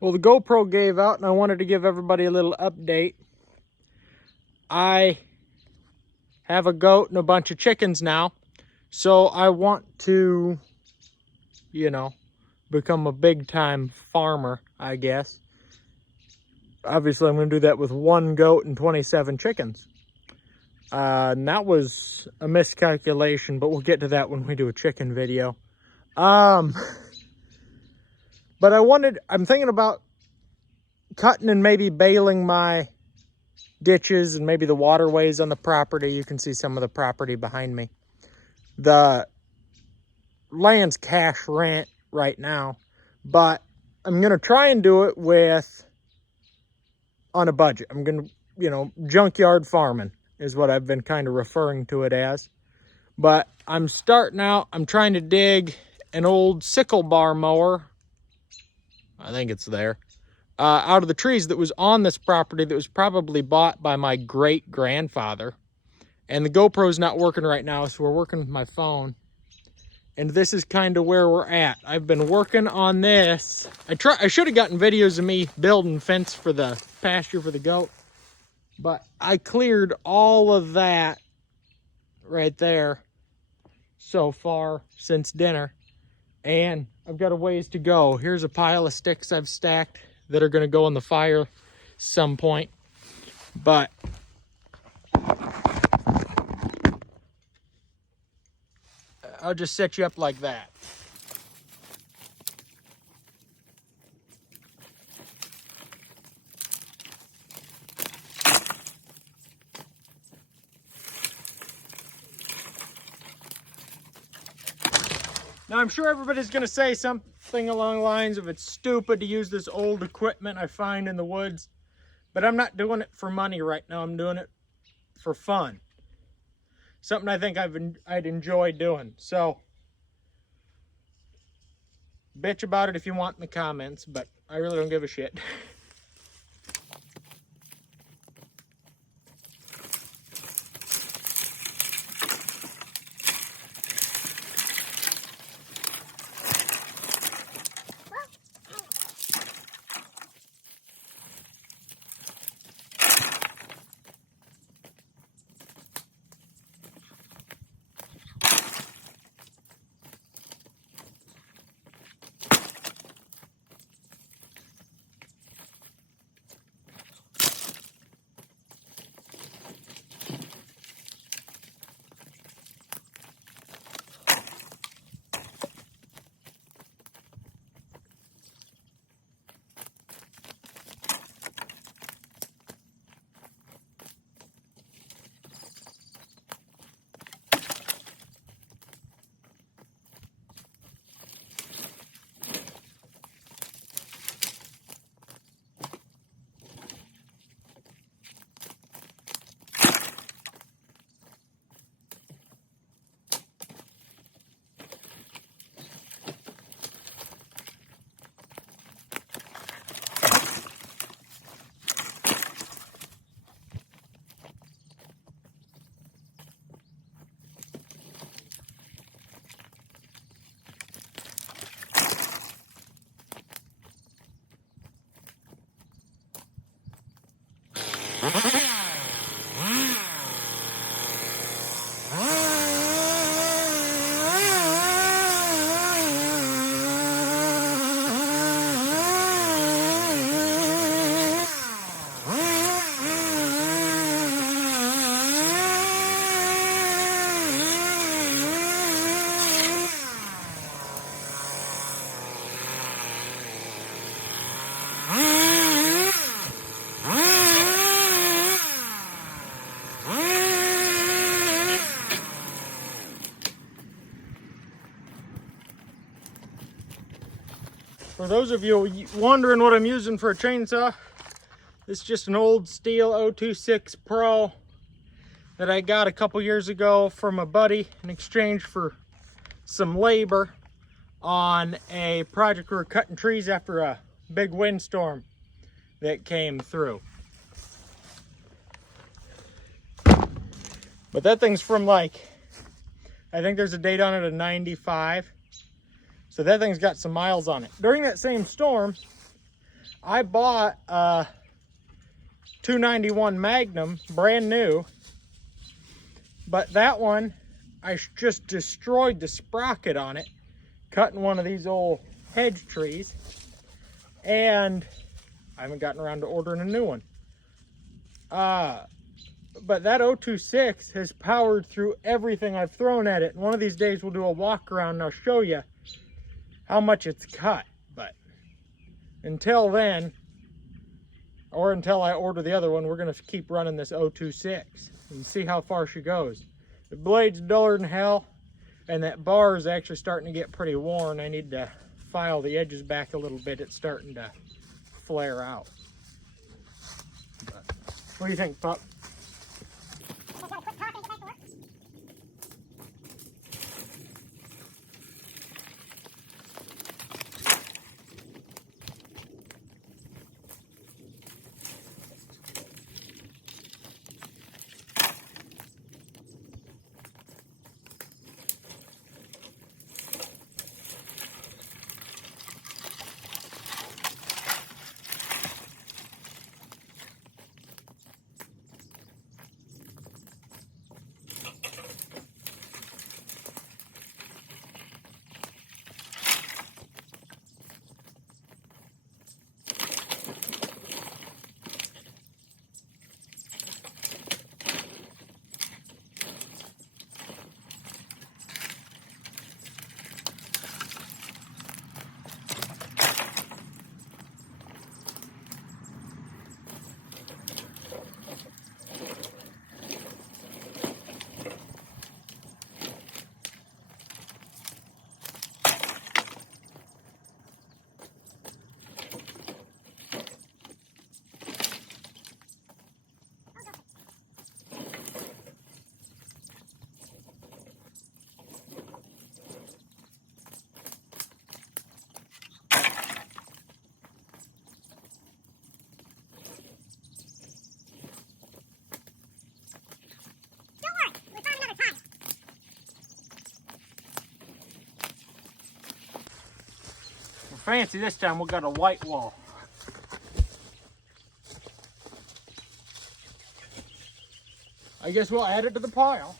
Well, the GoPro gave out and I wanted to give everybody a little update. I have a goat and a bunch of chickens now. So I want to, become a big time farmer, I guess. Obviously, I'm going to do that with 1 goat and 27 chickens. And that was a miscalculation, but we'll get to that when we do a chicken video. But I'm thinking about cutting and maybe baling my ditches and maybe the waterways on the property. You can see some of the property behind me. The land's cash rent right now, but I'm going to try and do it on a budget. I'm going to, junkyard farming is what I've been kind of referring to it as. But I'm starting out, I'm trying to dig an old sickle bar mower. I think it's there. Out of the trees that was on this property that was probably bought by my great-grandfather. And the GoPro's not working right now, so we're working with my phone. And this is kind of where we're at. I've been working on this. I should have gotten videos of me building fence for the pasture for the goat. But I cleared all of that right there so far since dinner. And I've got a ways to go. Here's a pile of sticks I've stacked that are going to go in the fire some point. But I'll just set you up like that. Now, I'm sure everybody's going to say something along the lines of it's stupid to use this old equipment I find in the woods, but I'm not doing it for money right now. I'm doing it for fun. Something I think I'd enjoy doing. So, bitch about it if you want in the comments, but I really don't give a shit. For those of you wondering what I'm using for a chainsaw, this is just an old Stihl 026 Pro that I got a couple years ago from a buddy in exchange for some labor on a project we were cutting trees after a big windstorm that came through. But that thing's from I think there's a date on it of 95. So that thing's got some miles on it. During that same storm, I bought a 291 Magnum, brand new, but that one, I just destroyed the sprocket on it, cutting one of these old hedge trees, and I haven't gotten around to ordering a new one. But that 026 has powered through everything I've thrown at it. And one of these days we'll do a walk around and I'll show you how much it's cut. But until then, or until I order the other one, we're going to keep running this 026 and see how far she goes. The blade's duller than hell, and that bar is actually starting to get pretty worn. I need to file the edges back a little bit. It's starting to flare out. But what do you think, pup? Fancy this time, we got a white wall. I guess we'll add it to the pile.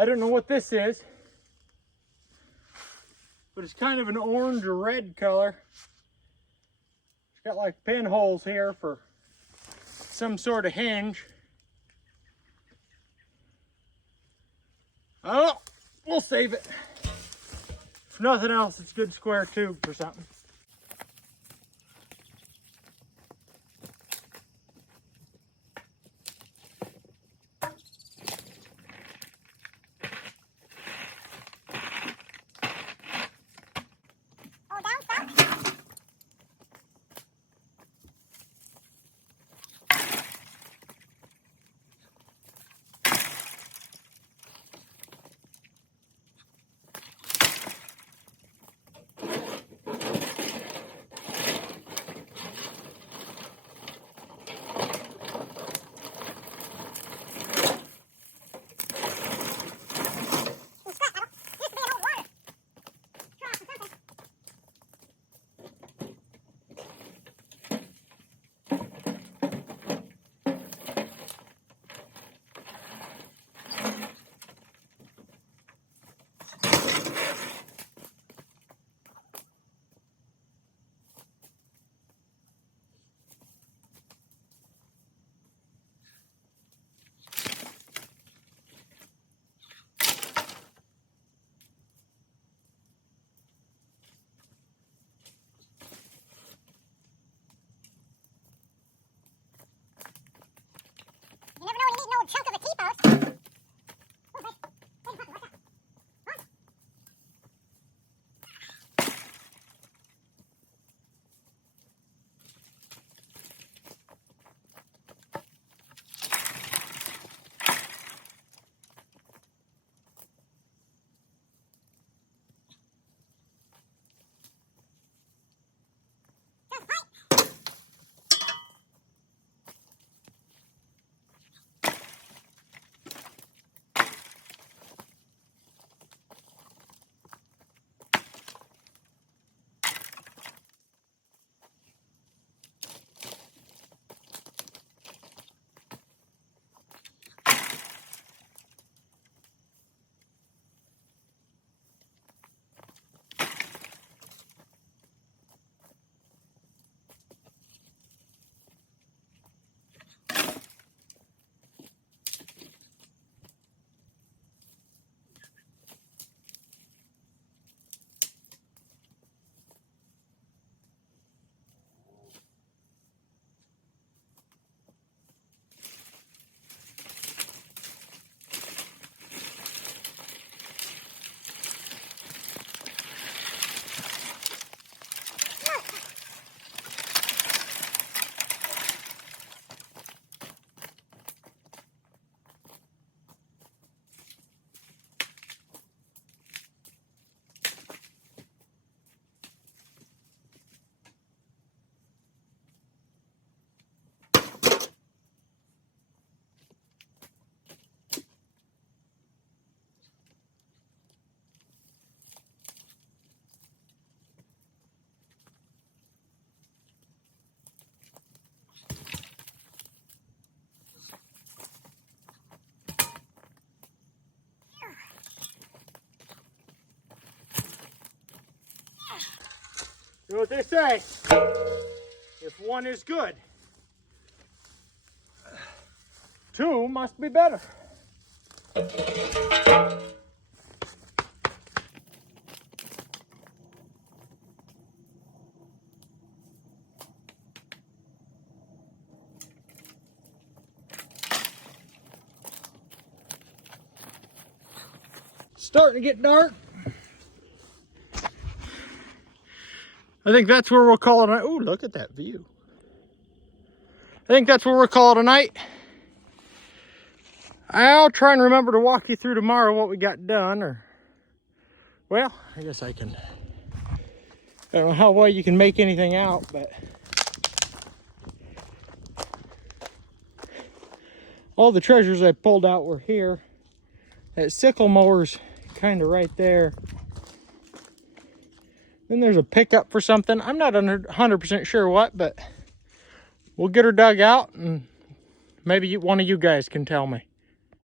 I don't know what this is, but it's kind of an orange or red color. It's got like pinholes here for some sort of hinge. Oh, we'll save it. If nothing else, it's a good square tube for something. You never know when you need an old chunk of a T-post. You know what they say? If one is good, two must be better. Starting to get dark. I think that's where we'll call it a night. Oh, look at that view. I think that's where we'll call it a night. I'll try and remember to walk you through tomorrow what we got done, or, well, I guess I can. I don't know how well you can make anything out, but all the treasures I pulled out were here. That sickle mower's kind of right there. Then there's a pickup for something. I'm not 100% sure what, but we'll get her dug out and maybe one of you guys can tell me.